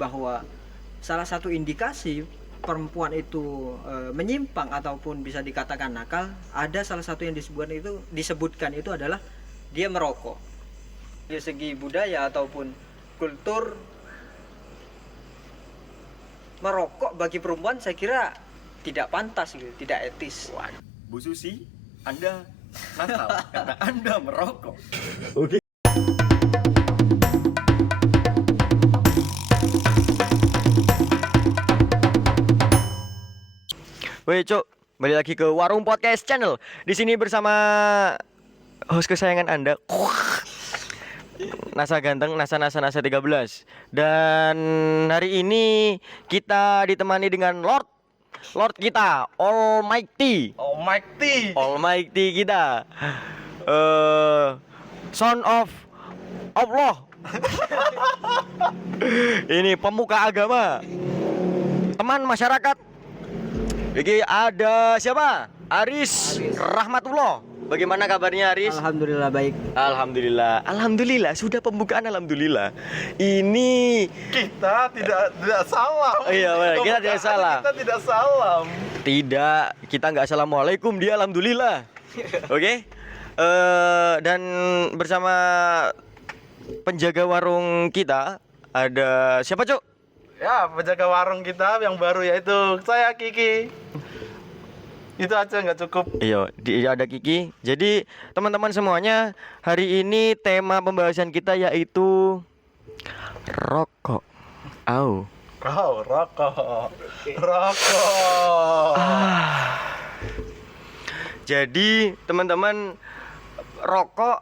bahwa salah satu indikasi perempuan itu menyimpang ataupun bisa dikatakan nakal, ada salah satu yang disebutkan itu adalah dia merokok. Dari segi budaya ataupun kultur, merokok bagi perempuan saya kira tidak pantas gitu, tidak etis. Bu Susi, Anda nakal karena Anda merokok. Oke. Woi, Cuk, balik lagi ke Warung Podcast Channel. Di sini bersama host kesayangan Anda. Nasa ganteng, Nasa 13. Dan hari ini kita ditemani dengan Lord kita, Almighty kita. Son of Allah. Ini pemuka agama, teman masyarakat. Jadi ada siapa? Aris Rahmatullah. Bagaimana kabarnya, Aris? Alhamdulillah baik. Alhamdulillah sudah pembukaan, alhamdulillah. Ini Kita tidak salah. Iya, benar. Kita tidak salah. Kita tidak salam. Tidak, kita nggak assalamualaikum, dia alhamdulillah. Oke. Dan bersama penjaga warung kita ada siapa, Cuk? Ya, penjaga warung kita yang baru yaitu saya, Kiki. Itu aja nggak cukup. Iya, ada Kiki. Jadi teman-teman semuanya, hari ini tema pembahasan kita yaitu rokok. Au. Oh, rokok. Jadi teman-teman, rokok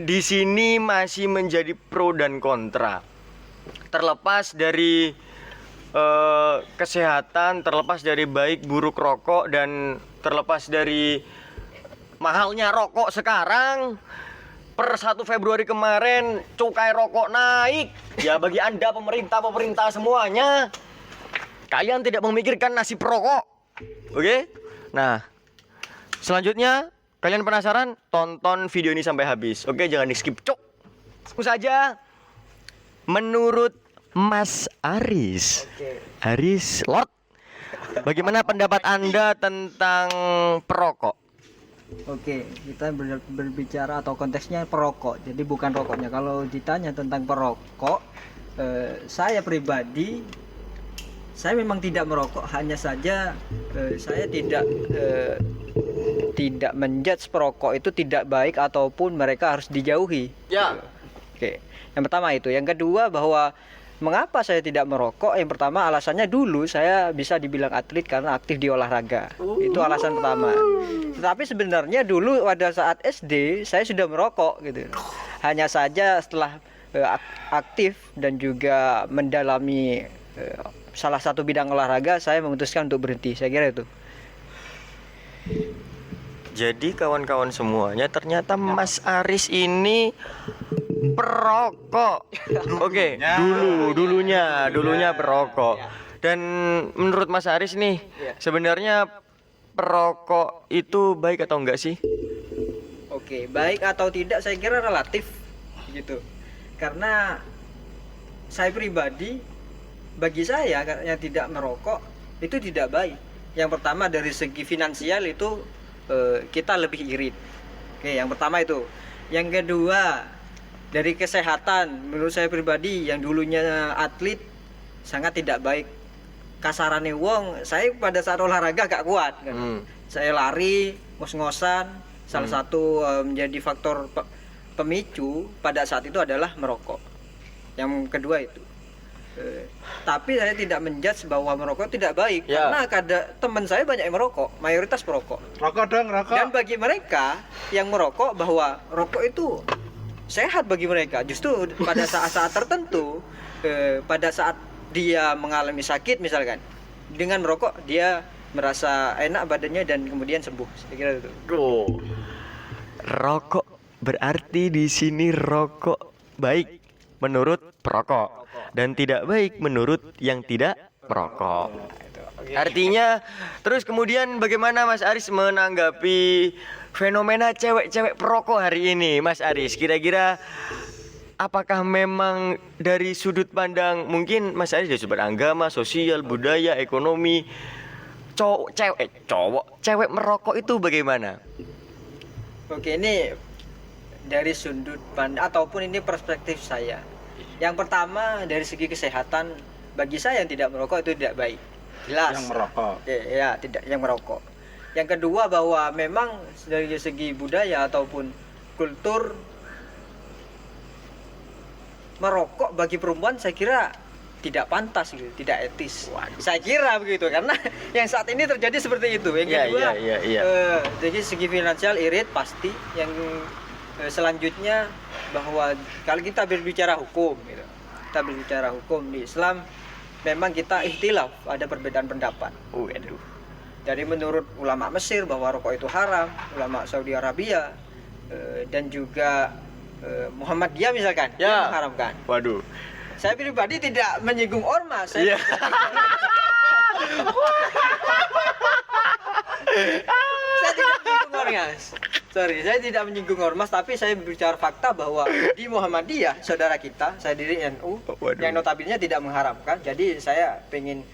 di sini masih menjadi pro dan kontra. Terlepas dari kesehatan, terlepas dari baik buruk rokok, dan terlepas dari mahalnya rokok sekarang. Per 1 Februari kemarin cukai rokok naik. Ya bagi Anda pemerintah semuanya, kalian tidak memikirkan nasib rokok. Oke? Nah, selanjutnya kalian penasaran? Tonton video ini sampai habis. Oke, jangan di skip, cok. Langsung saja. Menurut Mas Aris, Aris Lord, bagaimana pendapat Anda tentang perokok? Oke, kita berbicara atau konteksnya perokok. Jadi bukan rokoknya. Kalau ditanya tentang perokok, saya pribadi, saya memang tidak merokok. Hanya saja saya tidak menjudge perokok itu tidak baik ataupun mereka harus dijauhi. Ya. Oke, yang pertama itu. Yang kedua, bahwa mengapa saya tidak merokok? Yang pertama, alasannya dulu saya bisa dibilang atlet karena aktif di olahraga. Itu alasan pertama. Tetapi sebenarnya dulu pada saat SD saya sudah merokok gitu. Hanya saja setelah aktif dan juga mendalami salah satu bidang olahraga, saya memutuskan untuk berhenti. Saya kira itu. Jadi kawan-kawan semuanya, ternyata Mas Aris ini perokok. Oke, dulunya perokok. Dan menurut Mas Aris nih, sebenarnya perokok itu baik atau enggak sih? Oke, baik atau tidak saya kira relatif gitu. Karena saya pribadi, bagi saya yang tidak merokok itu tidak baik. Yang pertama dari segi finansial itu kita lebih irit. Oke, yang pertama itu. Yang kedua, dari kesehatan, menurut saya pribadi yang dulunya atlet sangat tidak baik. Kasarane wong, saya pada saat olahraga gak kuat kan. Saya lari, ngos-ngosan, salah satu menjadi faktor pemicu pada saat itu adalah merokok. Yang kedua itu. Tapi saya tidak menjudge bahwa merokok tidak baik, karena teman saya banyak yang merokok, mayoritas merokok. Rokok dong, rokok. Dan bagi mereka yang merokok, bahwa rokok itu sehat bagi mereka. Justru pada saat-saat tertentu, pada saat dia mengalami sakit misalkan, dengan merokok dia merasa enak badannya dan kemudian sembuh. Saya kira itu. Rokok berarti di sini rokok baik menurut perokok dan tidak baik menurut yang tidak merokok. Artinya, terus kemudian bagaimana Mas Aris menanggapi fenomena cewek-cewek perokok hari ini, Mas Aris? Kira-kira apakah memang dari sudut pandang mungkin Mas Aris dari sudut agama, sosial, budaya, ekonomi, cewek merokok itu bagaimana? Oke, ini dari sudut pandang ataupun ini perspektif saya. Yang pertama dari segi kesehatan, bagi saya yang tidak merokok itu tidak baik. Jelas. Yang merokok. Ya, tidak yang merokok. Yang kedua bahwa memang dari segi budaya ataupun kultur, merokok bagi perempuan saya kira tidak pantas gitu, tidak etis. Waduh. Saya kira begitu karena yang saat ini terjadi seperti itu. Yang Iya, kedua, iya. Dari segi finansial irit pasti. Yang selanjutnya bahwa kalau kita berbicara hukum, gitu, kita berbicara hukum di Islam, memang kita ikhtilaf, ada perbedaan pendapat. Aduh. Dari menurut ulama Mesir bahwa rokok itu haram, ulama Saudi Arabia dan juga Muhammadiyah misalkan yang mengharamkan. Waduh. Saya pribadi tidak menyinggung ormas. Saya Iya. saya tidak menyinggung ormas. Sorry, saya tidak menyinggung ormas, tapi saya berbicara fakta bahwa di Muhammadiyah, saudara kita, saya diri NU, Waduh. yang notabene tidak mengharamkan. Jadi saya ingin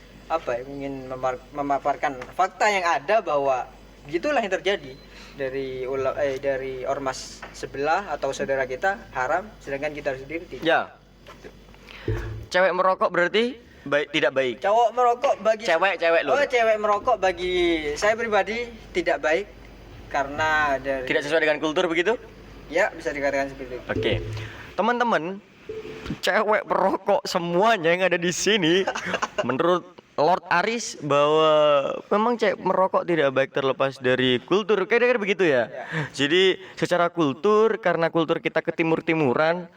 ingin memaparkan fakta yang ada bahwa gitulah yang terjadi dari ormas sebelah atau saudara kita haram, sedangkan kita sendiri tidak. Ya. Cewek merokok berarti tidak baik. Cowok merokok bagi Cewek loh. Oh, cewek merokok bagi saya pribadi tidak baik karena dari Tidak sesuai dengan kultur begitu? ya bisa dikatakan seperti itu. Oke. Teman-teman, cewek perokok semuanya yang ada di sini menurut Lord Aris bahwa memang cewek merokok tidak baik terlepas dari kultur. Kira-kira begitu ya. Jadi secara kultur, karena kultur kita ketimur-timuran,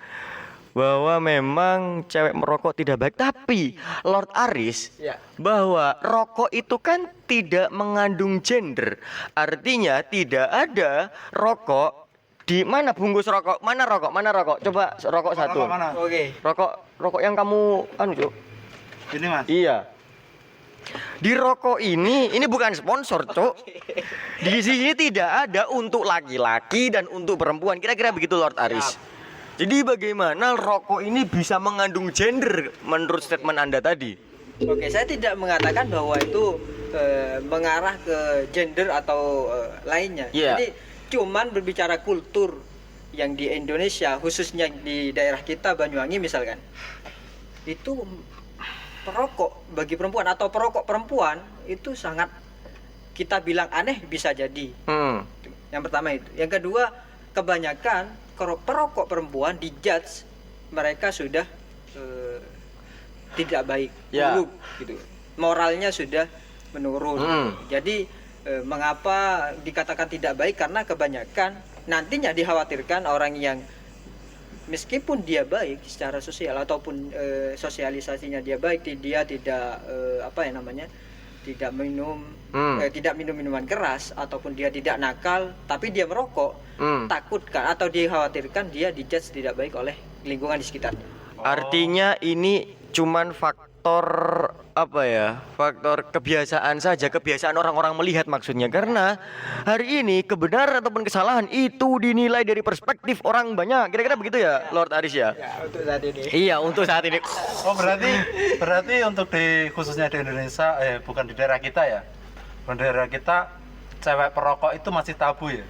bahwa memang cewek merokok tidak baik. Tapi Lord Aris Ya. bahwa rokok itu kan tidak mengandung gender. Artinya tidak ada rokok di mana bungkus rokok? Mana rokok? Mana rokok? Coba rokok satu. Rokok mana? Oke. Rokok yang kamu Cuk. Ini Mas. Iya. Di rokok ini bukan sponsor, Cuk. Di sini tidak ada untuk laki-laki dan untuk perempuan. Kira-kira begitu Lord Aris. Jadi bagaimana rokok ini bisa mengandung gender menurut statement Anda tadi? Oke, saya tidak mengatakan bahwa itu mengarah ke gender atau lainnya. Iya. Jadi cuman berbicara kultur yang di Indonesia, khususnya di daerah kita Banyuwangi misalkan, itu perokok bagi perempuan atau perokok perempuan itu sangat kita bilang aneh bisa jadi. Yang pertama itu. Yang kedua, kebanyakan perokok perempuan dijudge mereka sudah tidak baik, Ya. buruk gitu. Moralnya sudah menurun. Jadi mengapa dikatakan tidak baik? Karena kebanyakan nantinya dikhawatirkan orang yang meskipun dia baik secara sosial ataupun sosialisasinya dia baik, dia tidak tidak minum tidak minum minuman keras ataupun dia tidak nakal, tapi dia merokok, takutkan atau dikhawatirkan dia dijudge tidak baik oleh lingkungan di sekitarnya. Artinya ini cuman faktor faktor kebiasaan saja, kebiasaan orang-orang melihat maksudnya. Karena hari ini kebenaran ataupun kesalahan itu dinilai dari perspektif orang banyak. Kira-kira begitu ya, Lord Aris ya? Ya, untuk saat ini. Iya, untuk saat ini. Oh, berarti untuk khususnya di Indonesia, bukan di daerah kita ya. Di daerah kita cewek perokok itu masih tabu ya?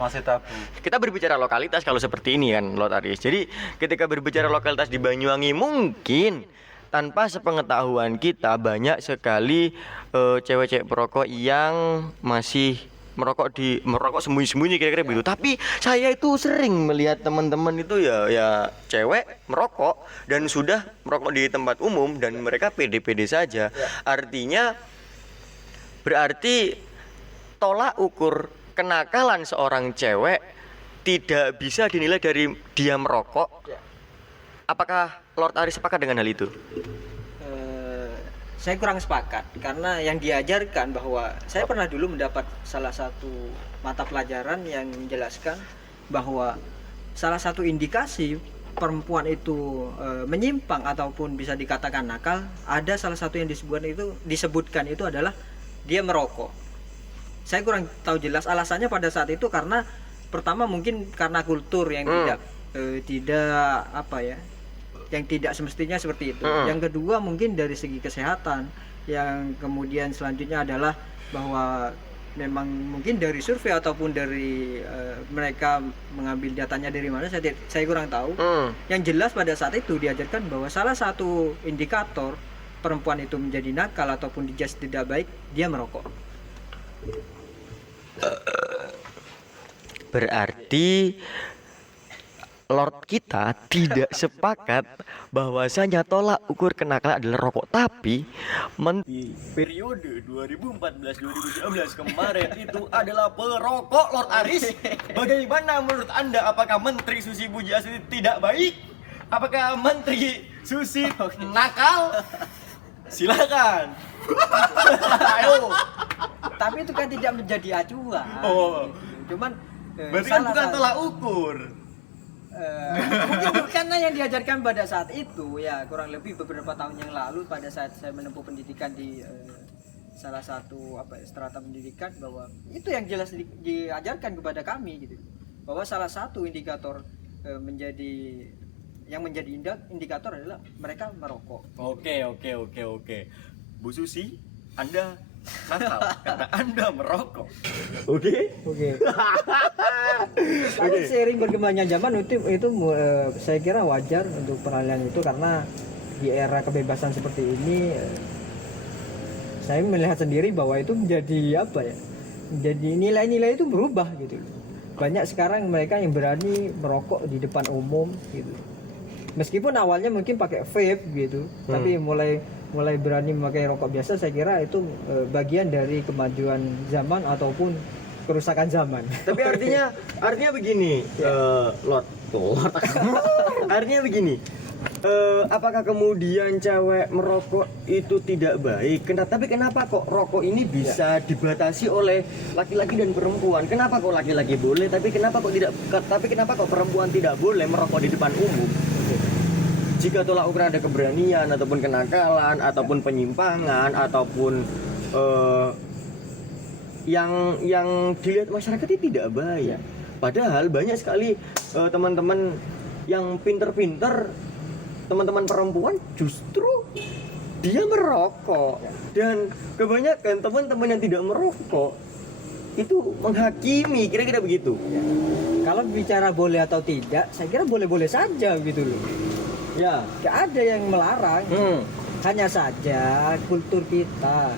Masih tabu. Kita berbicara lokalitas kalau seperti ini kan, Lord Aris. Jadi ketika berbicara lokalitas di Banyuwangi, mungkin tanpa sepengetahuan kita banyak sekali cewek-cewek perokok yang masih merokok sembunyi-sembunyi, kira-kira begitu. Tapi saya itu sering melihat teman-teman itu ya cewek merokok dan sudah merokok di tempat umum dan mereka pede-pede saja. Artinya berarti tolak ukur kenakalan seorang cewek tidak bisa dinilai dari dia merokok. Apakah Lord Aris sepakat dengan hal itu? Saya kurang sepakat karena yang diajarkan bahwa saya pernah dulu mendapat salah satu mata pelajaran yang menjelaskan bahwa salah satu indikasi perempuan itu menyimpang ataupun bisa dikatakan nakal, ada salah satu yang disebutkan itu adalah dia merokok. Saya kurang tahu jelas alasannya pada saat itu karena pertama mungkin karena kultur yang tidak tidak apa ya, yang tidak semestinya seperti itu. Yang kedua mungkin dari segi kesehatan, yang kemudian selanjutnya adalah bahwa memang mungkin dari survei ataupun dari mereka mengambil datanya dari mana, saya kurang tahu. Yang jelas pada saat itu diajarkan bahwa salah satu indikator perempuan itu menjadi nakal ataupun dijudge tidak baik, dia merokok. Berarti Lord kita tidak sepakat bahwasanya tolak ukur kenakalan adalah rokok, tapi di periode 2014-2019 kemarin itu adalah perokok, Lord Aris. Bagaimana menurut Anda? Apakah Menteri Susi Pujiastuti tidak baik? Apakah Menteri Susi nakal? Silakan. Ayo. Tapi itu kan tidak menjadi acuan. Oh. Cuman Berarti kan bukan tolak ukur. Mungkin bukanlah yang diajarkan pada saat itu, ya kurang lebih beberapa tahun yang lalu pada saat saya menempuh pendidikan di salah satu strata pendidikan, bahwa itu yang jelas diajarkan kepada kami gitu, bahwa salah satu indikator menjadi indikator adalah mereka merokok. Oke. Bu Susi, Anda nakal karena Anda merokok. Oke. Tapi seiring berkembangnya zaman itu saya kira wajar untuk peralihan itu, karena di era kebebasan seperti ini saya melihat sendiri bahwa itu menjadi menjadi nilai-nilai itu berubah gitu. Banyak sekarang mereka yang berani merokok di depan umum gitu. Meskipun awalnya mungkin pakai vape gitu, tapi mulai berani memakai rokok biasa. Saya kira itu bagian dari kemajuan zaman ataupun kerusakan zaman. Tapi artinya begini, Lord. Artinya begini. Apakah kemudian cewek merokok itu tidak baik? Tapi kenapa kok rokok ini bisa dibatasi oleh laki-laki dan perempuan? Kenapa kok laki-laki boleh, tapi kenapa kok perempuan tidak boleh merokok di depan umum? Jika tolak ukur ada keberanian ataupun kenakalan ataupun penyimpangan ataupun yang dilihat masyarakat itu tidak baik. Padahal banyak sekali teman-teman yang pinter-pinter, teman-teman perempuan justru dia merokok, dan kebanyakan teman-teman yang tidak merokok itu menghakimi, kira-kira begitu. Kalau bicara boleh atau tidak, saya kira boleh-boleh saja gitu loh. Ya, gak ada yang melarang. Hanya saja kultur kita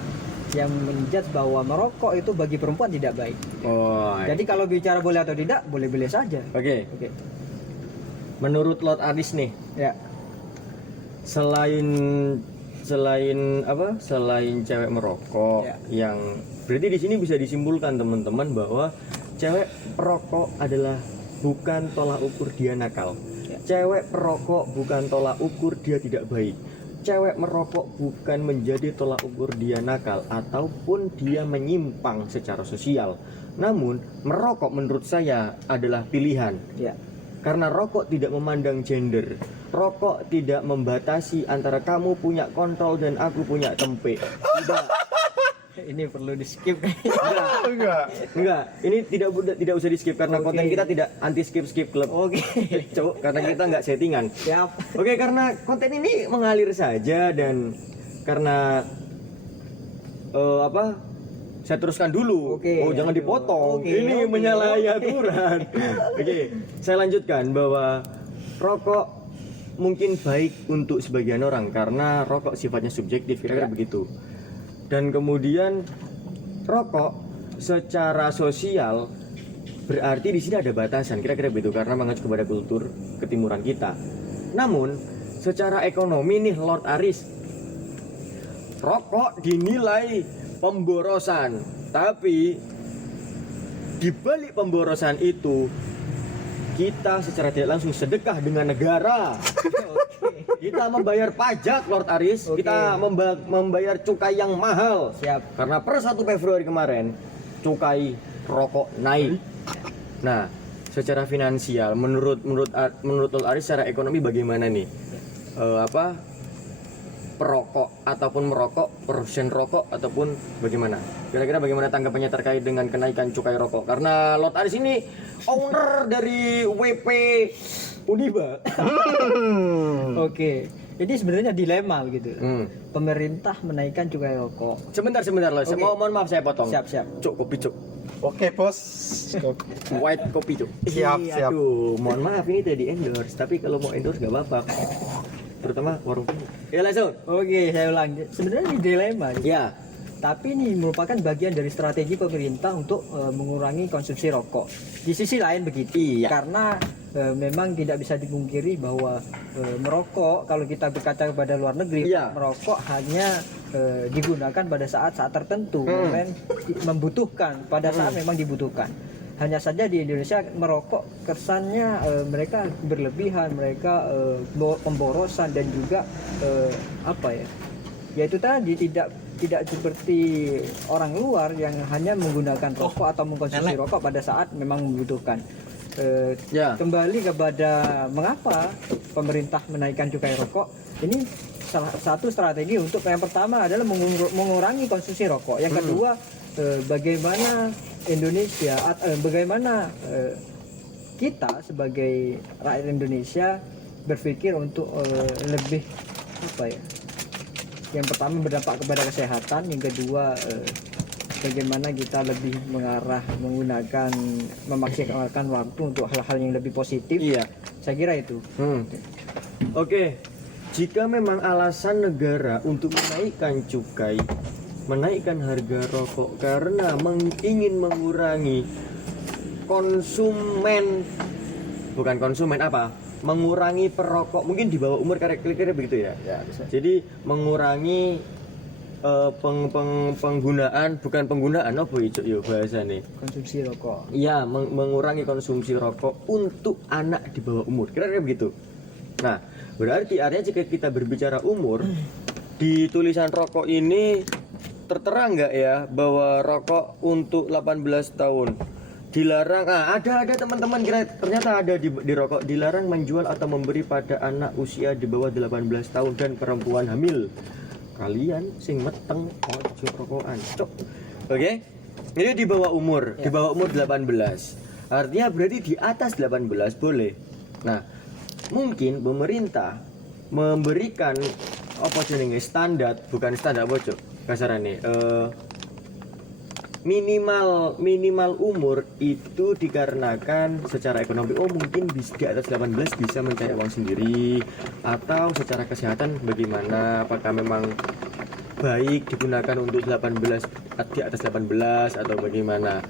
yang menjudge bahwa merokok itu bagi perempuan tidak baik. Jadi kalau bicara boleh atau tidak, boleh-boleh saja. Oke. Menurut Lord Aris nih, Ya. selain cewek merokok, yang berarti di sini bisa disimpulkan teman-teman bahwa cewek perokok adalah bukan tolak ukur dia nakal. Cewek perokok bukan tolak ukur dia tidak baik. Cewek merokok bukan menjadi tolak ukur dia nakal ataupun dia menyimpang secara sosial. Namun merokok menurut saya adalah pilihan. Karena rokok tidak memandang gender. Rokok tidak membatasi antara kamu punya kontol dan aku punya tempe. Tidak. Ini perlu di skip. Enggak. Ini tidak usah di skip karena konten kita tidak anti skip club. Cuk, karena kita nggak settingan. Siap. Karena konten ini mengalir saja, dan karena saya teruskan dulu. Jangan dipotong. Ini menyalahi aturan. Saya lanjutkan bahwa rokok mungkin baik untuk sebagian orang karena rokok sifatnya subjektif, kira-kira begitu. Dan kemudian rokok secara sosial berarti di sini ada batasan, kira-kira begitu, karena mengacu kepada kultur ketimuran kita. Namun secara ekonomi nih Lord Aris, rokok dinilai pemborosan, tapi di balik pemborosan itu kita secara tidak langsung sedekah dengan negara. Kita membayar pajak, Lord Aris. Kita membayar cukai yang mahal. Siap. Karena per 1 Februari kemarin cukai rokok naik. Nah, secara finansial menurut Lord Aris secara ekonomi bagaimana nih? perokok ataupun merokok, produsen rokok ataupun bagaimana? Kira-kira bagaimana tanggapannya terkait dengan kenaikan cukai rokok? Karena Lord Aris ini owner dari WP Uniba. Oke. Jadi sebenarnya dilema begitu. Pemerintah menaikkan cukai rokok. Sebentar loh. Oke. Mohon maaf saya potong. Siap. Cuk, kopi cuk. Oke bos. White kopi cuk. Siap. Aduh, mohon maaf ini tadi endorse, tapi kalau mau endorse gak apa-apa. Terutama warung ini. Ya langsung. Oke, saya ulang. Sebenarnya ini dilema. Ya. Tapi ini merupakan bagian dari strategi pemerintah untuk mengurangi konsumsi rokok. Di sisi lain begitu, Iya. karena memang tidak bisa dipungkiri bahwa merokok kalau kita berkaca kepada luar negeri, Iya. merokok hanya digunakan pada saat-saat tertentu, dan membutuhkan pada saat memang dibutuhkan. Hanya saja di Indonesia merokok kesannya mereka berlebihan, mereka pemborosan dan juga apa ya? Yaitu tadi tidak seperti orang luar yang hanya menggunakan rokok atau mengkonsumsi rokok pada saat memang membutuhkan. Ya. Kembali kepada mengapa pemerintah menaikkan cukai rokok, ini salah satu strategi untuk yang pertama adalah mengurangi konsumsi rokok. Yang kedua, bagaimana Indonesia, bagaimana kita sebagai rakyat Indonesia berpikir untuk lebih apa ya? Yang pertama berdampak kepada kesehatan, yang kedua bagaimana kita lebih menggunakan memaksimalkan waktu untuk hal-hal yang lebih positif. Iya. Saya kira itu. Oke. Jika memang alasan negara untuk menaikkan cukai, menaikkan harga rokok karena ingin mengurangi mengurangi perokok, mungkin di bawah umur kira-kira begitu ya. Ya, bisa. Jadi mengurangi penggunaan apa itu ya bahasa nih? Konsumsi rokok. Iya, mengurangi konsumsi rokok untuk anak di bawah umur. Kira-kira begitu. Nah, berarti artinya jika kita berbicara umur, di tulisan rokok ini tertera nggak ya bahwa rokok untuk 18 tahun dilarang? Ada teman-teman, ternyata ada di rokok dilarang menjual atau memberi pada anak usia di bawah 18 tahun dan perempuan hamil. Kalian sing meteng ojo rokokan, cok. Oke? Jadi di bawah umur, di bawah umur 18. Artinya berarti di atas 18 boleh. Nah, mungkin pemerintah memberikan apa jenenge standar, bukan standar bocok kasarane, minimal umur itu dikarenakan secara ekonomi mungkin di atas 18 bisa mencari uang sendiri, atau secara kesehatan bagaimana, apakah memang baik digunakan untuk 18 di atas 18 atau bagaimana.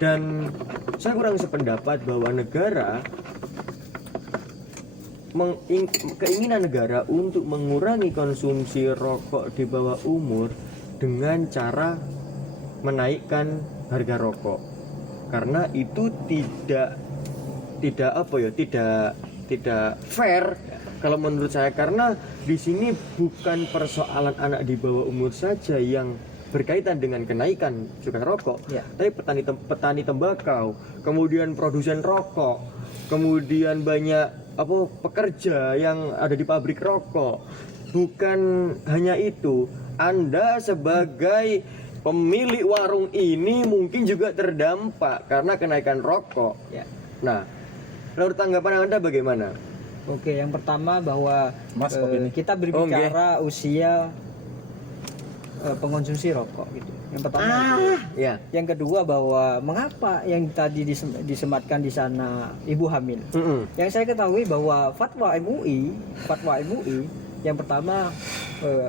Dan saya kurang sependapat bahwa keinginan negara untuk mengurangi konsumsi rokok di bawah umur dengan cara menaikkan harga rokok, karena itu tidak fair kalau menurut saya, karena di sini bukan persoalan anak di bawah umur saja yang berkaitan dengan kenaikan cukai rokok, tapi petani tembakau, kemudian produsen rokok, kemudian banyak pekerja yang ada di pabrik rokok. Bukan hanya itu, Anda sebagai pemilik warung ini mungkin juga terdampak karena kenaikan rokok. Ya. Nah, menurut tanggapan Anda bagaimana? Oke, yang pertama bahwa kita berbicara usia pengonsumsi rokok gitu. Yang pertama itu. Ya. Yang kedua bahwa mengapa yang tadi disematkan di sana ibu hamil. Yang saya ketahui bahwa fatwa MUI yang pertama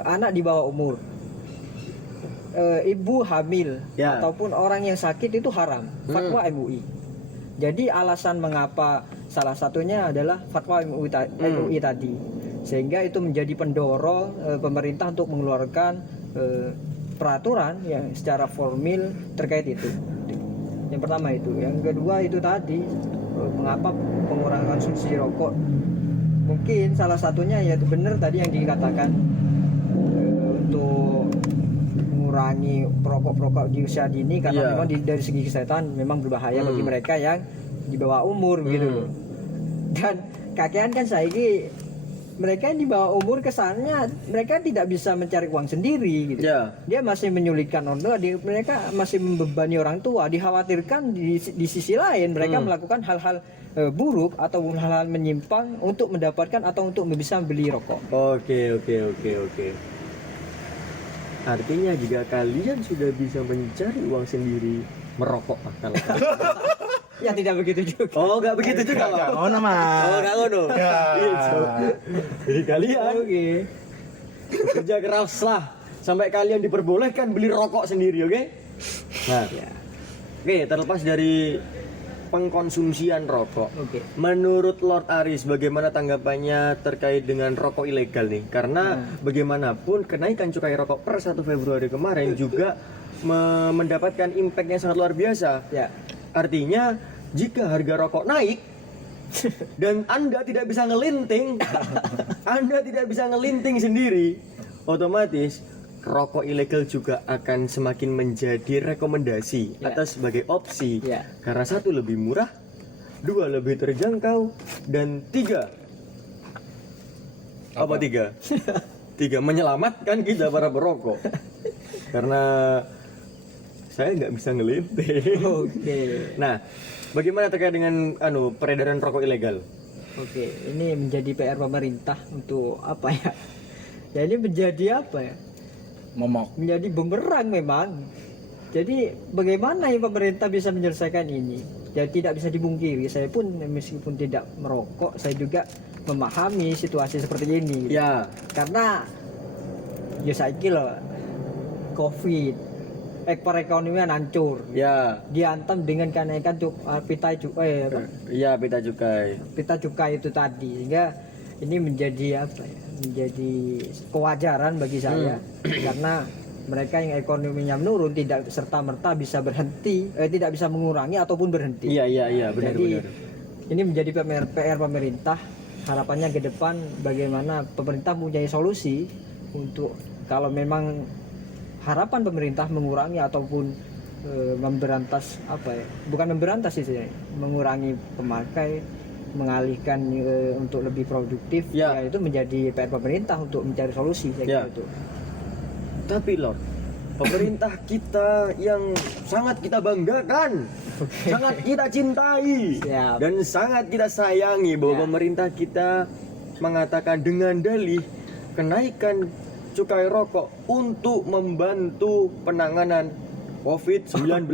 anak di bawah umur, ibu hamil ataupun orang yang sakit itu haram, fatwa MUI. Jadi alasan mengapa salah satunya adalah fatwa MUI tadi, sehingga itu menjadi pendorong pemerintah untuk mengeluarkan peraturan yang secara formil terkait itu. Yang pertama itu. Yang kedua itu tadi mengapa pengurangan konsumsi rokok, mungkin salah satunya ya benar tadi yang dikatakan untuk mengurangi perokok di usia dini, karena memang dari segi kesehatan memang berbahaya bagi mereka yang di bawah umur gitu loh. Dan kakean kan saiki mereka di bawah umur kesannya mereka tidak bisa mencari uang sendiri gitu. Ya. Dia masih menyulitkan orang tua, mereka masih membebani orang tua, dikhawatirkan di sisi lain mereka melakukan hal-hal buruk atau hal-hal menyimpang untuk mendapatkan atau untuk bisa beli rokok. Oke. Artinya jika kalian sudah bisa mencari uang sendiri, merokok bakal. Ya tidak begitu juga. Oh, nggak begitu juga, Pak. Oh, nama. Oh, nggak ngono. Gitu. Jadi kalian Oke. kerja keraslah sampai kalian diperbolehkan beli rokok sendiri, oke? Nah, oke, terlepas dari pengkonsumsian rokok. Oke. Menurut Lord Aris, bagaimana tanggapannya terkait dengan rokok ilegal nih? Karena bagaimanapun kenaikan cukai rokok per 1 Februari kemarin juga mendapatkan impact yang sangat luar biasa. Ya. Artinya jika harga rokok naik dan Anda tidak bisa ngelinting, Anda tidak bisa ngelinting sendiri, otomatis rokok ilegal juga akan semakin menjadi rekomendasi Ya. atau sebagai opsi. Ya. Karena 1 lebih murah, 2 lebih terjangkau, dan 3 apa 3? 3 menyelamatkan kita para perokok. Karena saya nggak bisa ngelinting. Oke. Nah, bagaimana terkait dengan peredaran rokok ilegal? Oke, ini menjadi PR pemerintah untuk apa ya? Ya ini menjadi apa ya? Momok. Menjadi bumerang memang. Jadi bagaimana ya pemerintah bisa menyelesaikan ini? Ya tidak bisa dipungkiri. Saya pun meskipun tidak merokok, saya juga memahami situasi seperti ini. Ya, Karena ya saya kira COVID, perekonomian hancur. ya, Dihantam dengan kenaikan pita cukai itu tadi, sehingga ini menjadi apa ya? Menjadi kewajaran bagi saya karena mereka yang ekonominya menurun tidak serta merta bisa berhenti, tidak bisa mengurangi ataupun berhenti. iya, benar. Jadi ini menjadi PR pemerintah. Harapannya ke depan bagaimana pemerintah mempunyai solusi untuk kalau memang harapan pemerintah mengurangi ataupun memberantas apa ya? Bukan memberantas sih, mengurangi pemakai, mengalihkan untuk lebih produktif. Ya. Ya itu menjadi PR pemerintah untuk mencari solusi saya Ya. kira itu. Tapi loh, pemerintah kita yang sangat kita banggakan, sangat kita cintai, Siap. dan sangat kita sayangi bahwa Ya. pemerintah kita mengatakan dengan dalih kenaikan cukai rokok untuk membantu penanganan COVID-19.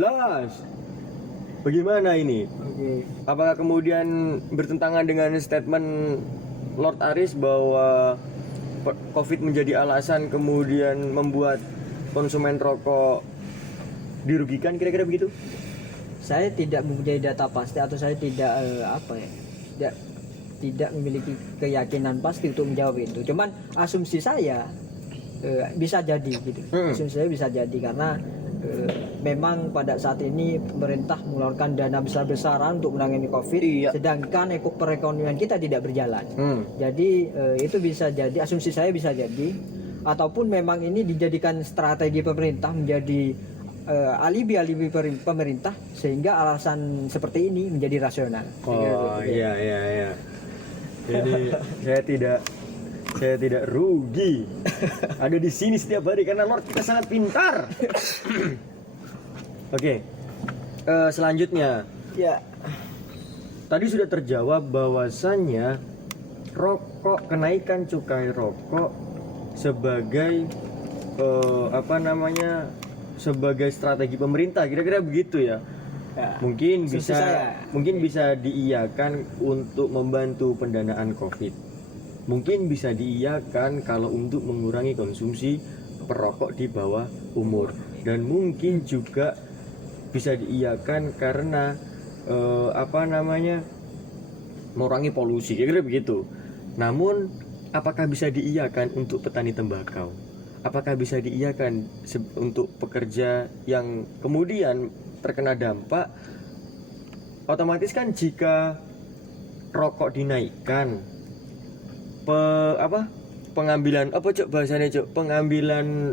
Bagaimana ini? Oke. Apakah kemudian bertentangan dengan statement Lord Aris bahwa COVID menjadi alasan kemudian membuat konsumen rokok dirugikan, kira-kira begitu? Saya tidak mempunyai data pasti atau saya tidak tidak memiliki keyakinan pasti untuk menjawab itu. Cuman asumsi saya bisa jadi gitu. Asumsi saya bisa jadi karena memang pada saat ini pemerintah mengeluarkan dana besar-besaran untuk menangani COVID, Iya. sedangkan perekonomian kita tidak berjalan. Jadi itu bisa jadi, asumsi saya bisa jadi, ataupun memang ini dijadikan strategi pemerintah menjadi alibi pemerintah sehingga alasan seperti ini menjadi rasional. Oh iya. Jadi saya tidak rugi ada di sini setiap hari karena Lord kita sangat pintar. Oke. Selanjutnya, Ya, tadi sudah terjawab bahwasannya kenaikan cukai rokok sebagai sebagai strategi pemerintah, kira-kira begitu ya. ya. Mungkin Asumsi saya. bisa diiyakan untuk membantu pendanaan COVID. Mungkin bisa diiyakan kalau untuk mengurangi konsumsi perokok di bawah umur, dan mungkin juga bisa diiyakan karena mengurangi polusi, kira-kira begitu. Namun apakah bisa diiyakan untuk petani tembakau? Apakah bisa diiyakan untuk pekerja yang kemudian terkena dampak? Otomatis kan jika rokok dinaikkan, pengambilan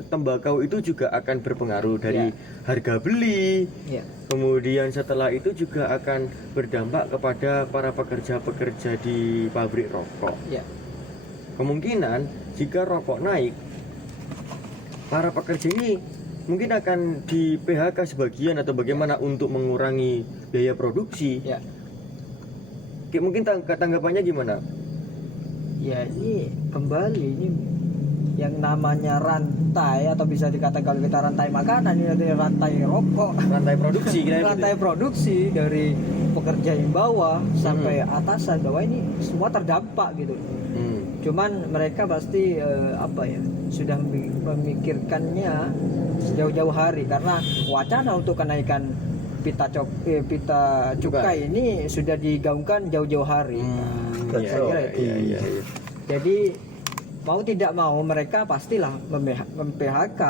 tembakau itu juga akan berpengaruh dari harga beli. Ya. Kemudian setelah itu juga akan berdampak kepada para pekerja-pekerja di pabrik rokok. Ya. kemungkinan jika rokok naik, para pekerja ini mungkin akan di PHK sebagian atau bagaimana untuk mengurangi biaya produksi. Ya. Mungkin tanggapannya gimana? Ya ini kembali ini yang namanya rantai atau bisa dikatakan kalau kita rantai makanan ini adalah rantai rokok, Rantai produksi kira-kira gitu. rantai produksi dari pekerja yang bawah sampai atasan bawah ini semua terdampak gitu. Cuman mereka pasti sudah memikirkannya jauh-jauh hari karena wacana untuk kenaikan pita cukai ini sudah digaungkan jauh-jauh hari. Saya kira itu. Iya. Jadi mau tidak mau mereka pastilah mem-PHK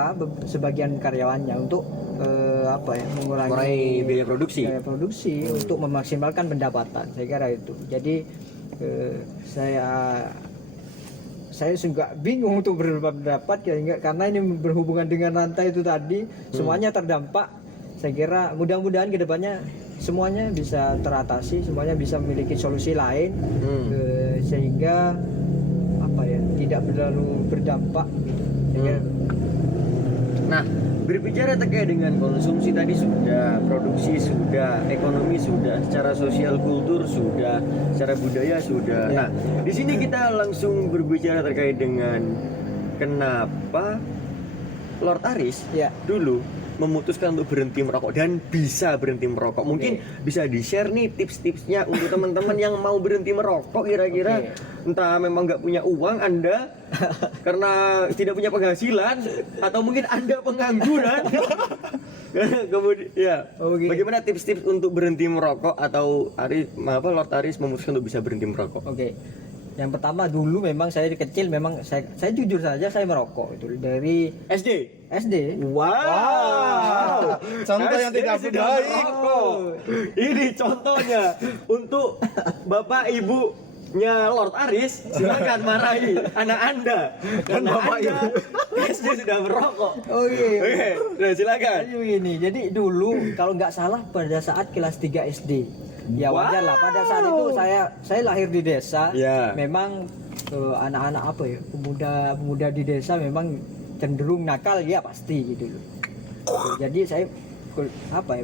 sebagian karyawannya untuk mengurangi biaya produksi. Biaya produksi untuk memaksimalkan pendapatan. Saya kira itu. Jadi saya juga bingung untuk berpendapat karena ini berhubungan dengan rantai itu tadi semuanya terdampak. Saya kira mudah-mudahan kedepannya semuanya bisa teratasi, semuanya bisa memiliki solusi lain sehingga tidak terlalu berdampak gitu. Nah, berbicara terkait dengan konsumsi tadi sudah, produksi sudah, ekonomi sudah, secara sosial kultur sudah, secara budaya sudah. Nah, di sini kita langsung berbicara terkait dengan kenapa Lord Aris dulu memutuskan untuk berhenti merokok dan bisa berhenti merokok. Mungkin bisa di-share nih tips-tipsnya untuk teman-teman yang mau berhenti merokok kira-kira. Entah memang nggak punya uang Anda karena tidak punya penghasilan atau mungkin Anda pengangguran. Kemudian bagaimana tips-tips untuk berhenti merokok atau Lord Aris memutuskan untuk bisa berhenti merokok? Yang pertama dulu memang saya dari kecil memang saya jujur saja saya merokok itu dari SD. Wow. Contoh yang tidak baik. Ini contohnya untuk Bapak Ibunya Lord Aris, silakan marahi anak Anda karena Bapak Ibu SD sudah merokok. Oke, nah silakan. Jadi dulu kalau nggak salah pada saat kelas 3 SD. Ya wajar lah pada saat itu saya lahir di desa. Memang anak-anak pemuda di desa memang cenderung nakal ya pasti gitu loh. Jadi saya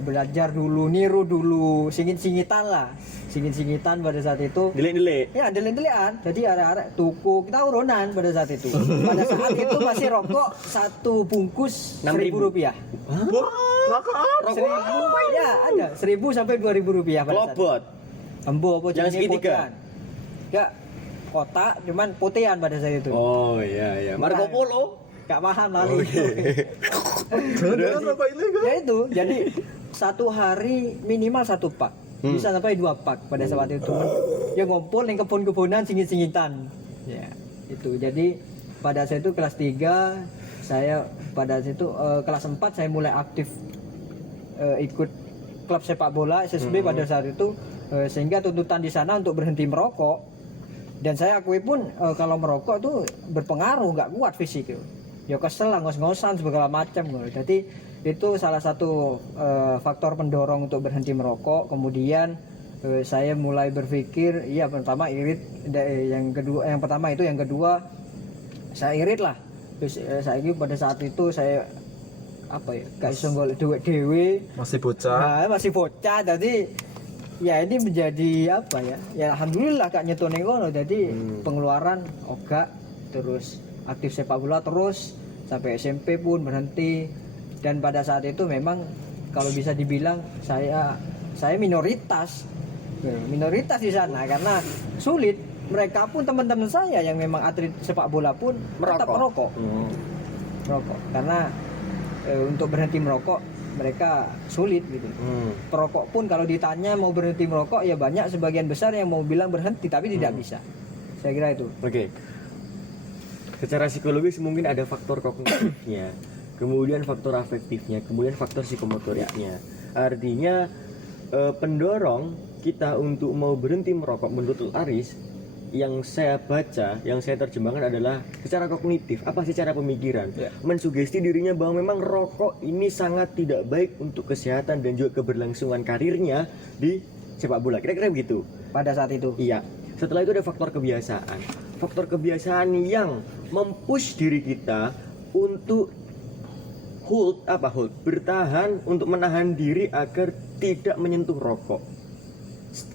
belajar dulu, niru dulu, singit-singitan pada saat itu. Delik-delik. Ya, delik-delikan. Jadi arek-arek tuku, kita urunan pada saat itu. Pada saat itu masih rokok satu bungkus Rp1.000. Rokok 1.000 ya ada 1.000 sampai Rp2.000 pada saat itu. Embo apa yang segitiga? Enggak, kotak cuman putihan pada saat itu. Oh iya. Marco Polo. Gak paham lali. Rokok ilegal. Ya itu, jadi satu hari minimal 1 pak. Bisa sampai 2 pak pada saat itu. Ya ngumpul di kebun-kebunan singit-singitan. Ya, itu. Jadi pada saat itu kelas 3 saya pada saat itu kelas 4 saya mulai aktif ikut klub sepak bola SSB pada saat itu sehingga tuntutan di sana untuk berhenti merokok dan saya akui pun kalau merokok tuh berpengaruh nggak kuat fisik ya kesel ngos-ngosan segala macam jadi itu salah satu faktor pendorong untuk berhenti merokok. Kemudian saya mulai berpikir pertama irit, yang kedua saya irit lah. Terus saya pada saat itu saya gak iso golek duit dhewe, masih bocah jadi ya ini menjadi ya alhamdulillah gak nyetone ngono jadi pengeluaran terus aktif sepak bola terus sampai SMP pun berhenti dan pada saat itu memang kalau bisa dibilang saya minoritas di sana karena sulit. Mereka pun teman-teman saya yang memang atlet sepak bola pun tetap merokok. Karena untuk berhenti merokok mereka sulit gitu. Perokok pun kalau ditanya mau berhenti merokok ya banyak sebagian besar yang mau bilang berhenti tapi tidak bisa. Saya kira itu. Secara psikologis mungkin ada faktor kognitifnya, kemudian faktor afektifnya, kemudian faktor psikomotoriknya. Artinya pendorong kita untuk mau berhenti merokok menurut Aris yang saya baca, yang saya terjemahkan adalah secara kognitif, secara pemikiran, mensugesti dirinya bahwa memang rokok ini sangat tidak baik untuk kesehatan dan juga keberlangsungan karirnya di sepak bola. Kira-kira begitu. Pada saat itu. Iya. Setelah itu ada faktor kebiasaan. faktor kebiasaan yang mempush diri kita untuk hold, bertahan untuk menahan diri agar tidak menyentuh rokok.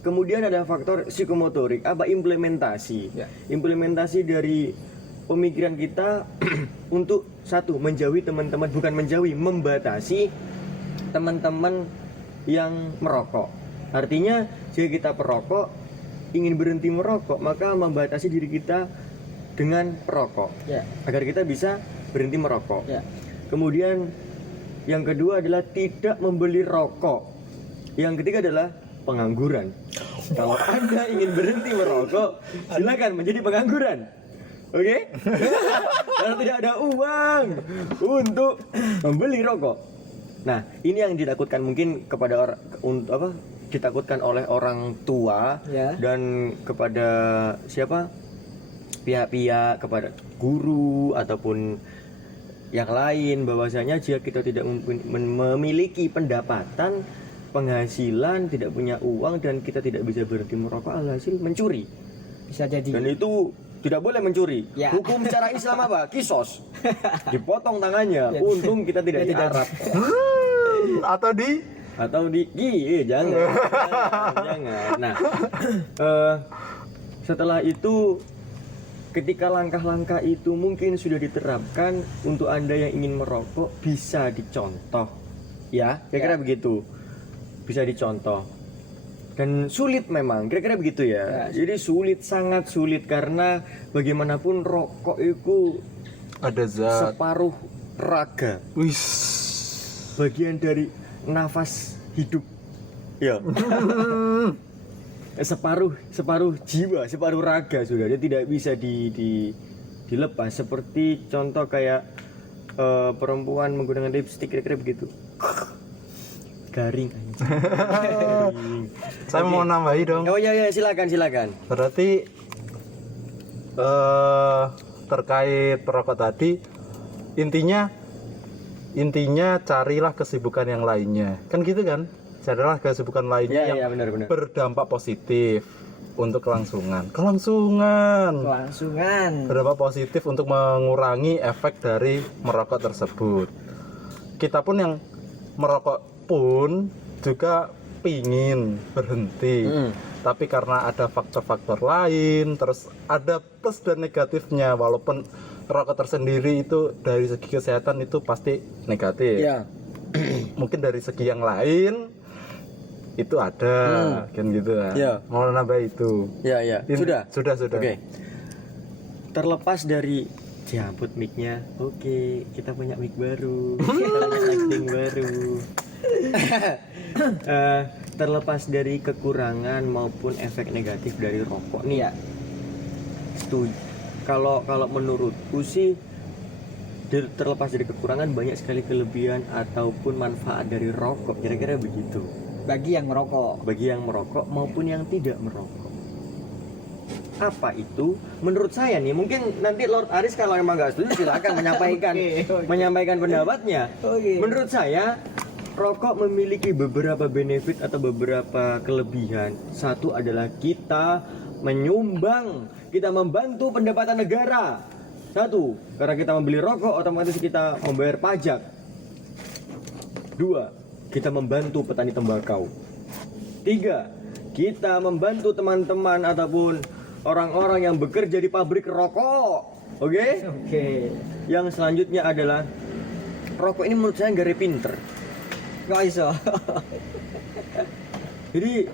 Kemudian ada faktor psikomotorik, implementasi. Implementasi dari pemikiran kita untuk satu, menjauhi teman-teman, bukan menjauhi, membatasi teman-teman yang merokok. Artinya jika kita perokok, ingin berhenti merokok, maka membatasi diri kita dengan perokok, agar kita bisa berhenti merokok. Kemudian yang kedua adalah tidak membeli rokok. Yang ketiga adalah pengangguran. Kalau Anda ingin berhenti merokok, silakan menjadi pengangguran. Oke? Karena tidak ada uang untuk membeli rokok. Nah, ini yang ditakutkan mungkin kepada orang, ditakutkan oleh orang tua dan kepada siapa? Pihak-pihak, kepada guru ataupun yang lain, bahwasanya jika kita tidak memiliki pendapatan, penghasilan, tidak punya uang, dan kita tidak bisa berhenti merokok, alhasil mencuri. Bisa jadi. Dan itu tidak boleh mencuri. Hukum secara Islam apa? Kisos. Dipotong tangannya. Untung kita tidak di Arab. Atau di jangan. Nah, setelah itu, ketika langkah-langkah itu mungkin sudah diterapkan untuk Anda yang ingin merokok, bisa dicontoh. Kira-kira begitu. Bisa dicontoh. Dan sulit memang, kira-kira begitu ya. Jadi sulit, sangat sulit, karena bagaimanapun rokok itu ada zat separuh raga. Bagian dari nafas hidup. Separuh jiwa, separuh raga sudah. Dia tidak bisa dilepas. Seperti contoh kayak perempuan menggunakan lipstik, kira-kira begitu. Garing. Saya mau nambahi dong. Oh iya, silakan. Berarti terkait perokok tadi, intinya carilah kesibukan yang lainnya. Kan gitu kan? Carilah kesibukan lainnya yang benar. berdampak positif untuk kelangsungan. Berdampak positif untuk mengurangi efek dari merokok tersebut. Kita pun yang merokok pun juga pingin berhenti, tapi karena ada faktor-faktor lain, terus ada plus dan negatifnya. Walaupun rokok tersendiri itu dari segi kesehatan itu pasti negatif, mungkin dari segi yang lain itu ada, kan gitu ya. Mau nambah itu? Sudah. Sudah. Oke. Terlepas dari jambut mic-nya, kita punya mic baru, kita punya lighting baru. Terlepas dari kekurangan maupun efek negatif dari rokok nih, setuju. Kalau menurutku sih, terlepas dari kekurangan, banyak sekali kelebihan ataupun manfaat dari rokok, kira-kira begitu. Bagi yang merokok maupun yang tidak merokok. Apa itu? Menurut saya nih, mungkin nanti Lord Aris kalau emang nggak setuju silakan menyampaikan pendapatnya. Menurut saya, rokok memiliki beberapa benefit atau beberapa kelebihan. Satu adalah kita membantu pendapatan negara. Satu, karena kita membeli rokok, otomatis kita membayar pajak. Dua, kita membantu petani tembakau. Tiga, kita membantu teman-teman ataupun orang-orang yang bekerja di pabrik rokok. Oke. Yang selanjutnya adalah rokok ini menurut saya nggak pinter. Gak iso. Jadi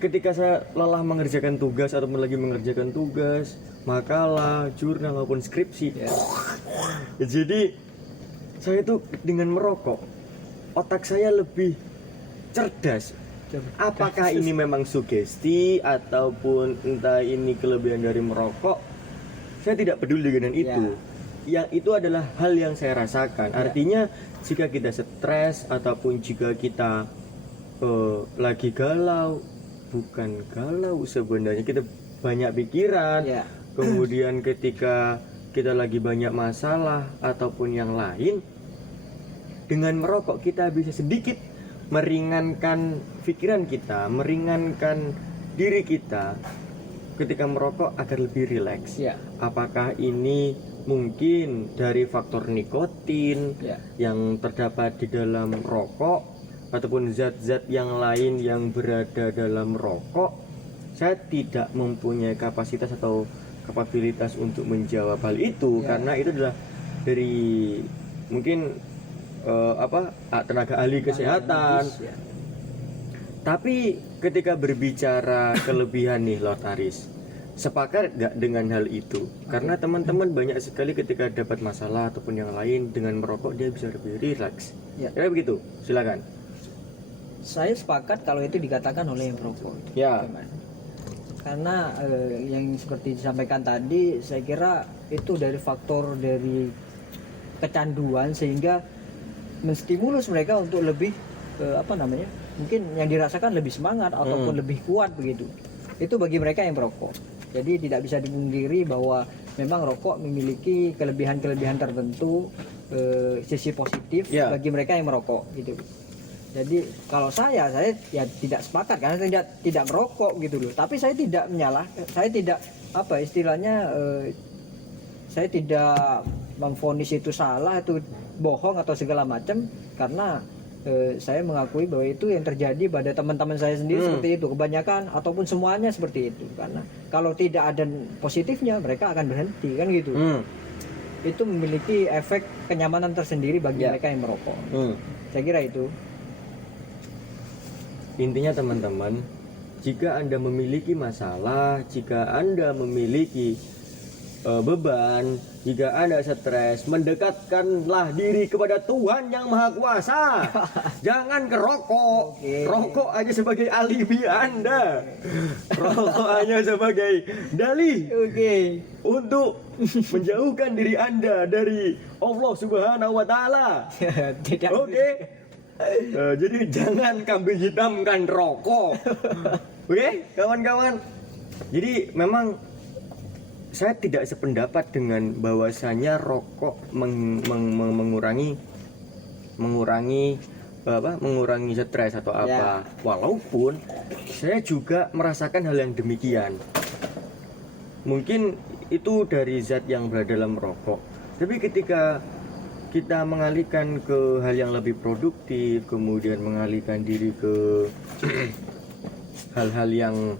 ketika saya lelah mengerjakan tugas ataupun lagi mengerjakan tugas, makalah, jurnal maupun skripsi, jadi saya itu dengan merokok, otak saya lebih cerdas. Apakah ini memang sugesti ataupun entah ini kelebihan dari merokok, saya tidak peduli dengan itu. Yang itu adalah hal yang saya rasakan. Artinya jika kita stres ataupun jika kita lagi galau, bukan galau sebenarnya, kita banyak pikiran. Kemudian ketika kita lagi banyak masalah ataupun yang lain, dengan merokok kita bisa sedikit meringankan pikiran kita, meringankan diri kita. ketika merokok agar lebih rileks. Ya. Apakah ini mungkin dari faktor nikotin Ya. yang terdapat di dalam rokok ataupun zat-zat yang lain yang berada dalam rokok? Saya tidak mempunyai kapasitas atau kapabilitas untuk menjawab hal itu Ya. karena itu adalah dari mungkin tenaga ahli kesehatan. Medis, ya. Tapi ketika berbicara kelebihan nih Lord Aris, sepakat nggak dengan hal itu? Karena teman-teman banyak sekali ketika dapat masalah ataupun yang lain dengan merokok dia bisa lebih rileks. Ya. Kayak begitu, silakan. Saya sepakat kalau itu dikatakan oleh yang merokok. Ya. Karena yang seperti disampaikan tadi, saya kira itu dari faktor dari kecanduan sehingga menstimulus mereka untuk lebih mungkin yang dirasakan lebih semangat ataupun lebih kuat begitu. Itu bagi mereka yang merokok. Jadi tidak bisa dipungkiri bahwa memang rokok memiliki kelebihan-kelebihan tertentu, sisi positif bagi mereka yang merokok gitu. Jadi kalau saya ya tidak sepakat karena tidak merokok gitu loh. Tapi saya tidak saya tidak saya tidak memvonis itu salah, itu bohong atau segala macam karena saya mengakui bahwa itu yang terjadi pada teman-teman saya sendiri seperti itu, kebanyakan ataupun semuanya seperti itu. Karena kalau tidak ada positifnya mereka akan berhenti kan gitu. Itu memiliki efek kenyamanan tersendiri bagi mereka yang merokok. Saya kira itu. Intinya teman-teman, jika Anda memiliki masalah, jika Anda memiliki beban, jika Anda stres, mendekatkanlah diri kepada Tuhan yang Maha Kuasa. Jangan ke rokok. Rokok hanya sebagai alibi Anda. Rokok hanya sebagai dalih untuk menjauhkan diri Anda dari Allah Subhanahu wa taala. Tidak. Jadi jangan kambing hitamkan rokok. Oke, kawan-kawan. Jadi memang saya tidak sependapat dengan bahwasanya rokok mengurangi stres atau apa. Walaupun saya juga merasakan hal yang demikian. Mungkin itu dari zat yang berada dalam rokok. Tapi ketika kita mengalihkan ke hal yang lebih produktif, kemudian mengalihkan diri ke hal-hal yang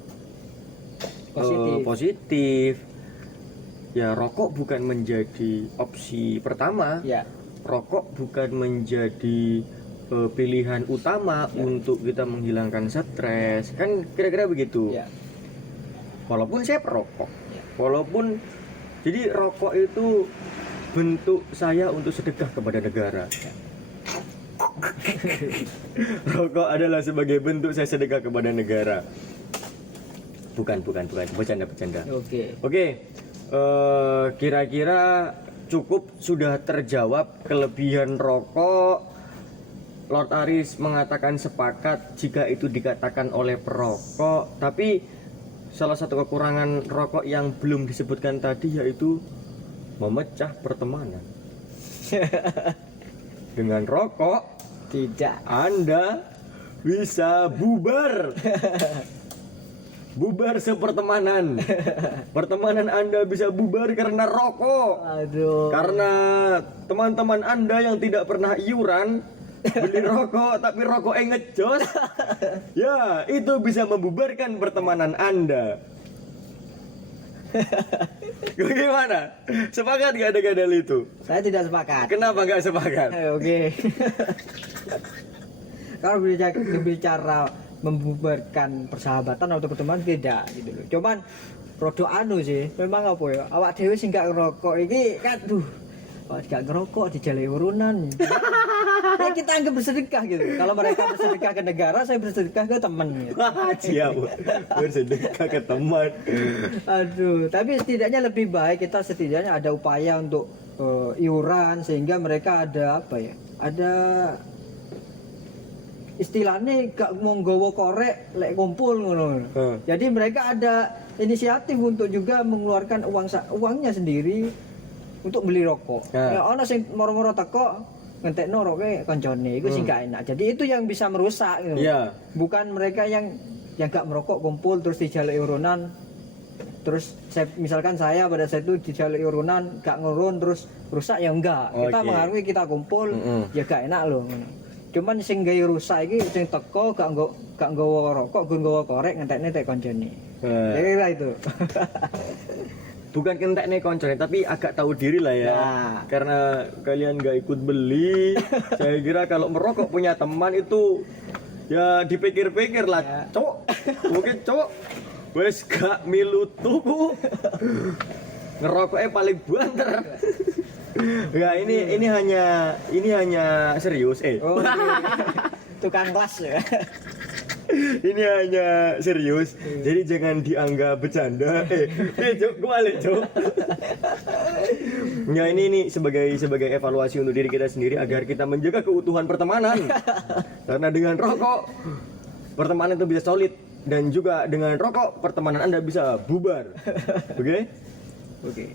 positif, ya rokok bukan menjadi opsi pertama. Rokok bukan menjadi pilihan utama untuk kita menghilangkan stres, kan kira-kira begitu. Walaupun saya perokok, jadi rokok itu bentuk saya untuk sedekah kepada negara. Rokok adalah sebagai bentuk saya sedekah kepada negara. Bukan, bercanda. Oke. Kira-kira cukup sudah terjawab kelebihan rokok. Lord Aris mengatakan sepakat jika itu dikatakan oleh perokok. Tapi salah satu kekurangan rokok yang belum disebutkan tadi yaitu memecah pertemanan. Dengan rokok tidak Anda bisa bubar. Bubar sepertemanan. Pertemanan Anda bisa bubar karena rokok. Karena teman-teman Anda yang tidak pernah iuran beli rokok tapi rokoknya ngejos, ya itu bisa membubarkan pertemanan Anda. Bagaimana? Sepakat gak dengan hal itu? Saya tidak sepakat. Kenapa gak sepakat? Kalau berbicara membubarkan persahabatan atau pertemanan tidak gitu loh. Cuman produk sih, memang apa ya? Awak dewe sing gak ngerokok iki kan awak gak ngerokok dijalai urunan. Ya kita anggap bersedekah gitu. Kalau mereka bersedekah ke negara, saya bersedekah ke teman gitu. Siap. Bersedekah ke teman. Tapi setidaknya lebih baik kita setidaknya ada upaya untuk iuran sehingga mereka ada ada istilahnya gak mau nggawa korek lek kumpul ngono. Jadi mereka ada inisiatif untuk juga mengeluarkan uangnya sendiri untuk beli rokok. Ya ono sing moro-moro teko ngentekno roke koncone iku sing gak enak. Jadi itu yang bisa merusak gitu. Bukan mereka yang gak merokok kumpul terus dijaluk urunan terus misalkan saya pada saat itu di jalur urunan gak ngurun terus rusak ya enggak. Kita Oke. menghargai kita kumpul ya gak enak loh. Cuman sing gawe rusak iki sing teko gak nggawa rokok, gue nggawa korek ngentekne tek koncone. Kira itu. Bukan kentek nih koncone, tapi agak tahu diri lah ya. Nah. Karena kalian gak ikut beli, saya kira kalau merokok punya teman itu ya dipikir-pikir lah, Ya. cok. Mungkin cok, wes gak milu tuku, ngerokoknya paling banter. Enggak, ini hanya serius, Oh, tukang kelas ya. ini hanya serius, jadi jangan dianggap bercanda. Cok, gue balik, Cok. Ya ini sebagai evaluasi untuk diri kita sendiri agar kita menjaga keutuhan pertemanan. Karena dengan rokok pertemanan itu bisa solid dan juga dengan rokok pertemanan Anda bisa bubar. Oke? Oke.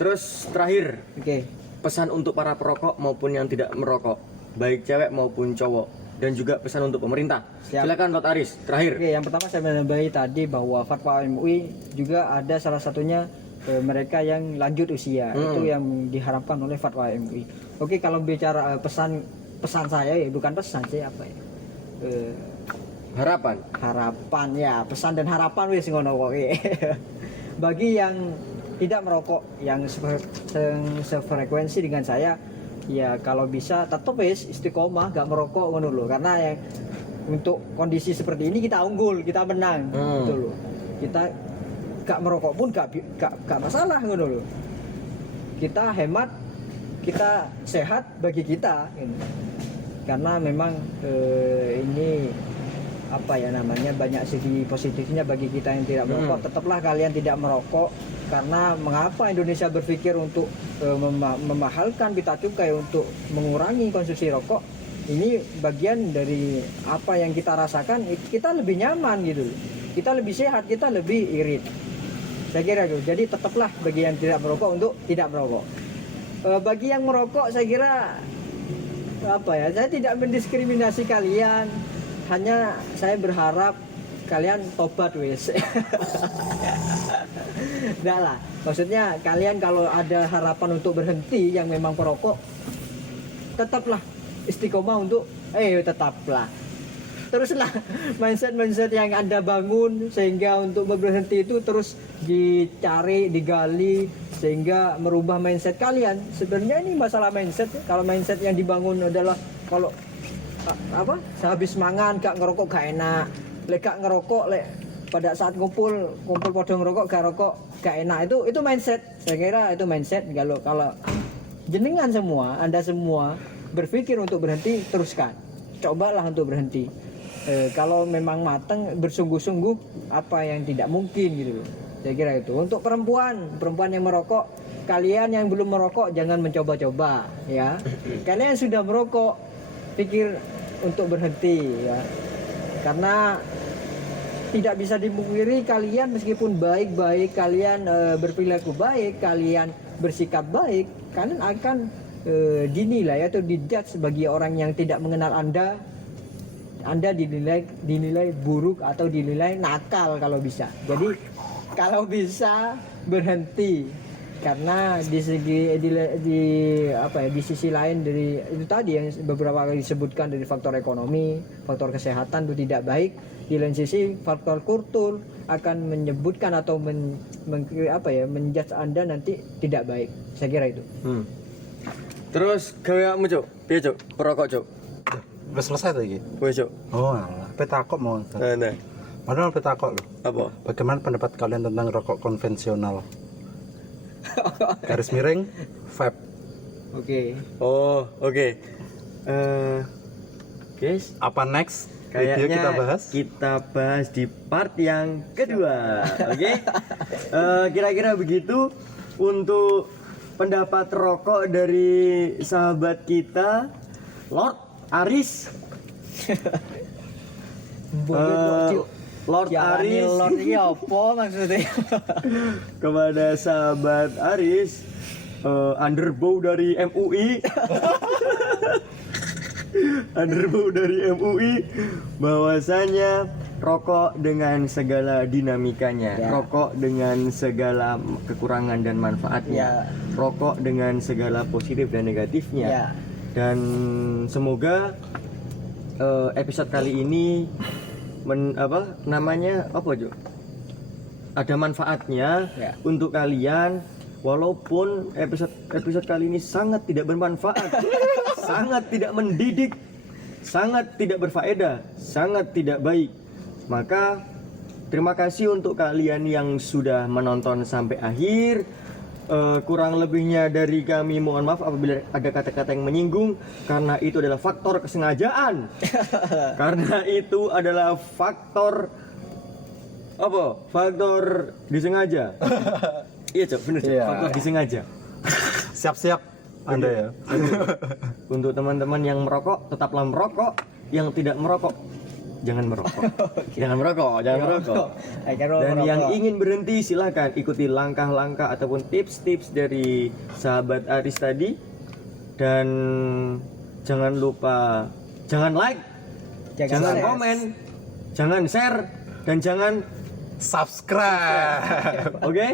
Terus terakhir, Oke. pesan untuk para perokok maupun yang tidak merokok, baik cewek maupun cowok. Dan juga pesan untuk pemerintah. Siap. Silakan Pak Aris, terakhir. Oke, yang pertama saya menambahi tadi bahwa fatwa MUI juga ada salah satunya mereka yang lanjut usia. Itu yang diharapkan oleh fatwa MUI. Oke, kalau bicara pesan saya ya bukan pesan sih apa ya? Harapan. Harapan ya, pesan dan harapan wis ngono kok. Bagi yang tidak merokok yang sefrekuensi dengan saya, ya kalau bisa tetap wis istiqomah gak merokok ngono lho, karena yang untuk kondisi seperti ini kita unggul, kita menang gitu loh. Kita gak merokok pun gak masalah ngono loh. Kita hemat, kita sehat bagi kita gitu. Karena memang ini apa ya namanya, banyak segi positifnya bagi kita yang tidak merokok. Tetaplah kalian tidak merokok, karena mengapa Indonesia berpikir untuk memahalkan pita cukai untuk mengurangi konsumsi rokok? Ini bagian dari apa yang kita rasakan, kita lebih nyaman gitu, kita lebih sehat, kita lebih irit. Saya kira gitu. Jadi tetaplah bagi yang tidak merokok untuk tidak merokok. Bagi yang merokok saya kira apa ya, saya tidak mendiskriminasi kalian, hanya saya berharap kalian tobat wes. Enggak lah, maksudnya kalian kalau ada harapan untuk berhenti yang memang perokok, tetaplah istiqomah untuk tetaplah teruslah mindset yang Anda bangun sehingga untuk berhenti itu terus dicari, digali sehingga merubah mindset kalian. Sebenarnya ini masalah mindset. Kalau mindset yang dibangun adalah kalau sehabis mangan gak ngerokok gak enak, lek gak ngerokok lek pada saat kumpul podo ngerokok gak rokok gak enak, itu mindset. Saya kira itu mindset. Kalau jenengan semua, Anda semua berpikir untuk berhenti, teruskan, cobalah untuk berhenti. Kalau memang matang bersungguh-sungguh, apa yang tidak mungkin gitu loh. Saya kira itu. Untuk perempuan yang merokok, kalian yang belum merokok jangan mencoba-coba ya. Kalian yang sudah merokok, pikir untuk berhenti ya. Karena tidak bisa dipungkiri kalian meskipun baik-baik, kalian berperilaku baik, kalian bersikap baik, kalian akan dinilai atau dijudge sebagai orang yang tidak mengenal Anda dinilai buruk atau dinilai nakal kalau bisa. Jadi kalau bisa berhenti, karena di sisi lain dari itu tadi yang beberapa kali disebutkan, dari faktor ekonomi, faktor kesehatan itu tidak baik. Di lain sisi faktor kultur akan menyebutkan atau menjudge Anda nanti tidak baik. Saya kira itu. Terus kamu Cuk, piye Cuk? Perokok Cuk. Udah selesai lagi. Wes Cuk. Oh, alah. Petakok mau. Nah. Padahal petakok loh. Apa? Bagaimana pendapat kalian tentang rokok konvensional? Garis miring, vape. Oke. Oh, oke. Guys, Apa next? kayaknya Video kita bahas di part yang kedua. Oke. Kira-kira begitu untuk pendapat rokok dari sahabat kita Lord Aris. Lord Aris. Lord ini apa maksudnya? Kepada sahabat Aris, underbow dari MUI. Underbow dari MUI bahwasanya rokok dengan segala dinamikanya, Ya. rokok dengan segala kekurangan dan manfaatnya, rokok dengan segala positif dan negatifnya. Ya. Dan semoga episode kali ini ada manfaatnya Ya. untuk kalian, walaupun episode kali ini sangat tidak bermanfaat, sangat tidak mendidik, sangat tidak berfaedah, sangat tidak baik. Maka terima kasih untuk kalian yang sudah menonton sampai akhir. Kurang lebihnya dari kami mohon maaf apabila ada kata-kata yang menyinggung, karena itu adalah faktor kesengajaan. Karena itu adalah faktor disengaja. Iya, Cok, bener, Cok. Iya. Faktor disengaja. Siap-siap Anda ya. Untuk teman-teman yang merokok, tetaplah merokok. Yang tidak merokok, jangan merokok. Jangan merokok. Dan yang ingin berhenti silahkan ikuti langkah-langkah ataupun tips-tips dari sahabat Aris tadi. Dan jangan lupa, jangan like, jangan komen, jangan share, dan jangan Subscribe. oke.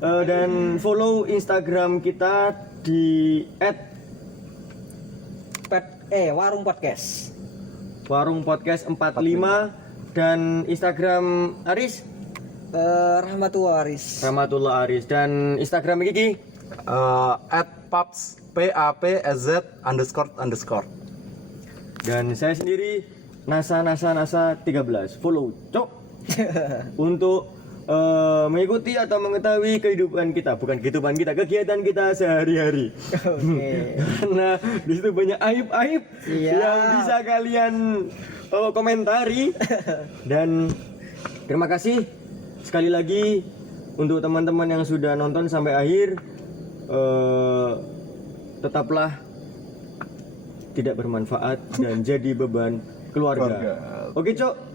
Dan follow Instagram kita di Warung Podcast. Warung Podcast 45 dan Instagram Aris Rahmatullah Aris dan Instagram Kiki @paps PAPZ __ dan saya sendiri Nasa 13 follow cok untuk mengikuti atau mengetahui kehidupan kita, bukan kehidupan kita, kegiatan kita sehari-hari. Oke. Karena di situ banyak aib-aib Iya. yang bisa kalian komentari. Dan terima kasih sekali lagi untuk teman-teman yang sudah nonton sampai akhir. Tetaplah tidak bermanfaat dan jadi beban keluarga. Oke, Cok.